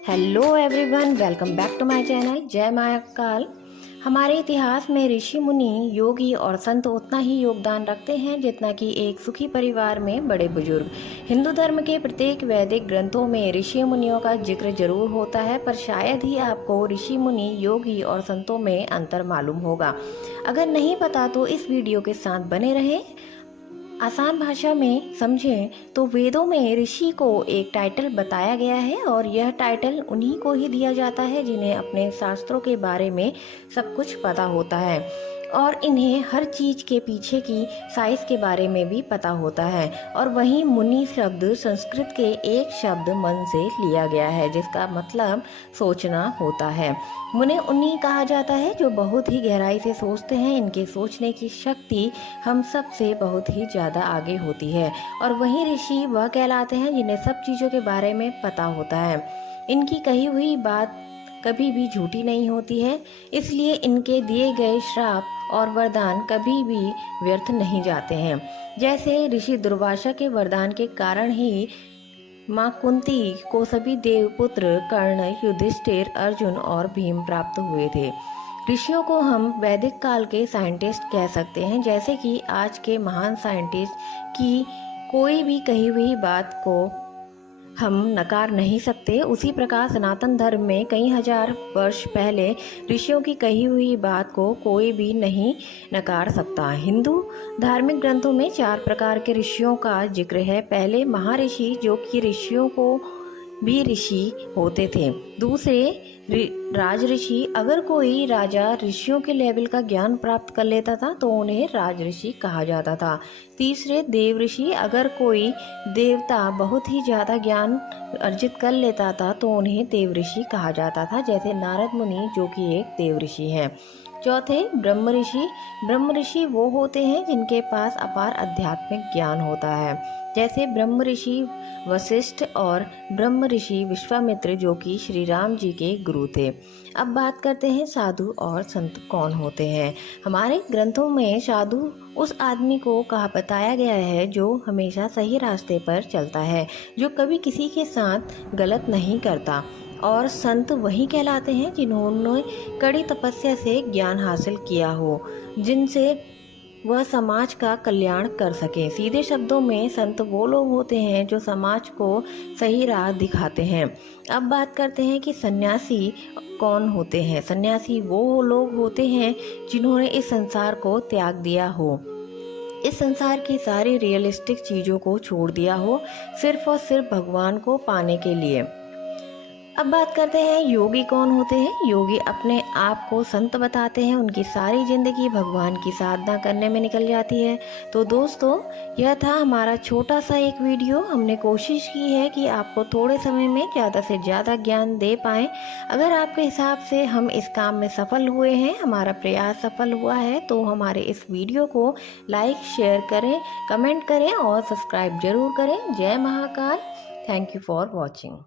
Hello everyone, welcome back to my channel Jai Mahakal. हमारे इतिहास में ऋषि मुनि, योगी और संत उतना ही योगदान रखते हैं जितना कि एक सुखी परिवार में बड़े बुजुर्ग। हिंदू धर्म के प्रत्येक वैदिक ग्रंथों में ऋषि मुनियों का जिक्र जरूर होता है, पर शायद ही आपको ऋषि मुनि, योगी और संतों में अंतर मालूम होगा। अगर नहीं पता तो इस वीडियो के साथ बने रहें। आसान भाषा में समझें तो वेदों में ऋषि को एक टाइटल बताया गया है और यह टाइटल उन्हीं को ही दिया जाता है जिन्हें अपने शास्त्रों के बारे में सब कुछ पता होता है और इन्हें हर चीज के पीछे की साइंस के बारे में भी पता होता है। और वहीं मुनि शब्द संस्कृत के एक शब्द मन से लिया गया है जिसका मतलब सोचना होता है। मुनि उन्हीं कहा जाता है जो बहुत ही गहराई से सोचते हैं। इनके सोचने की शक्ति हम सब से बहुत ही ज़्यादा आगे होती है। और वहीं ऋषि वह कहलाते हैं जिन्हें सब चीज़ों के बारे में पता होता है। इनकी कही हुई बात कभी भी झूठी नहीं होती है, इसलिए इनके दिए गए श्राप और वरदान कभी भी व्यर्थ नहीं जाते हैं। जैसे ऋषि दुर्वासा के वरदान के कारण ही माँ कुंती को सभी देवपुत्र कर्ण, युधिष्ठिर, अर्जुन और भीम प्राप्त हुए थे। ऋषियों को हम वैदिक काल के साइंटिस्ट कह सकते हैं, जैसे कि आज के महान साइंटिस्ट की कोई भी कही हुई बात को हम नकार नहीं सकते। उसी प्रकार सनातन धर्म में कई हजार वर्ष पहले ऋषियों की कही हुई बात को कोई भी नहीं नकार सकता। हिंदू धार्मिक ग्रंथों में 4 प्रकार के ऋषियों का जिक्र है। पहले महर्षि, जो कि ऋषियों को भी ऋषि होते थे। दूसरे राज ऋषि, अगर कोई राजा ऋषियों के लेवल का ज्ञान प्राप्त कर लेता था तो उन्हें राज ऋषि कहा जाता था। तीसरे देव ऋषि, अगर कोई देवता बहुत ही ज़्यादा ज्ञान अर्जित कर लेता था तो उन्हें देव ऋषि कहा जाता था, जैसे नारद मुनि जो कि एक देव ऋषि हैं। चौथे ब्रह्म ऋषि। ब्रह्म ऋषि वो होते हैं जिनके पास अपार आध्यात्मिक ज्ञान होता है, जैसे ब्रह्म ऋषि वशिष्ठ और ब्रह्म ऋषि विश्वामित्र जो कि श्री राम जी के गुरु थे। अब बात करते हैं साधु और संत कौन होते हैं। हमारे ग्रंथों में साधु उस आदमी को कहा बताया गया है जो हमेशा सही रास्ते पर चलता है, जो कभी किसी के साथ गलत नहीं करता। और संत वही कहलाते हैं जिन्होंने कड़ी तपस्या से ज्ञान हासिल किया हो, जिनसे वह समाज का कल्याण कर सके। सीधे शब्दों में संत वो लोग होते हैं जो समाज को सही राह दिखाते हैं। अब बात करते हैं कि सन्यासी कौन होते हैं। सन्यासी वो लोग होते हैं जिन्होंने इस संसार को त्याग दिया हो, इस संसार की सारी रियलिस्टिक चीज़ों को छोड़ दिया हो, सिर्फ और सिर्फ भगवान को पाने के लिए। अब बात करते हैं योगी कौन होते हैं। योगी अपने आप को संत बताते हैं, उनकी सारी जिंदगी भगवान की साधना करने में निकल जाती है। तो दोस्तों, यह था हमारा छोटा सा एक वीडियो। हमने कोशिश की है कि आपको थोड़े समय में ज़्यादा से ज़्यादा ज्ञान दे पाएँ। अगर आपके हिसाब से हम इस काम में सफल हुए हैं, हमारा प्रयास सफल हुआ है, तो हमारे इस वीडियो को लाइक, शेयर करें, कमेंट करें और सब्सक्राइब जरूर करें। जय Mahakal. Thank you for watching.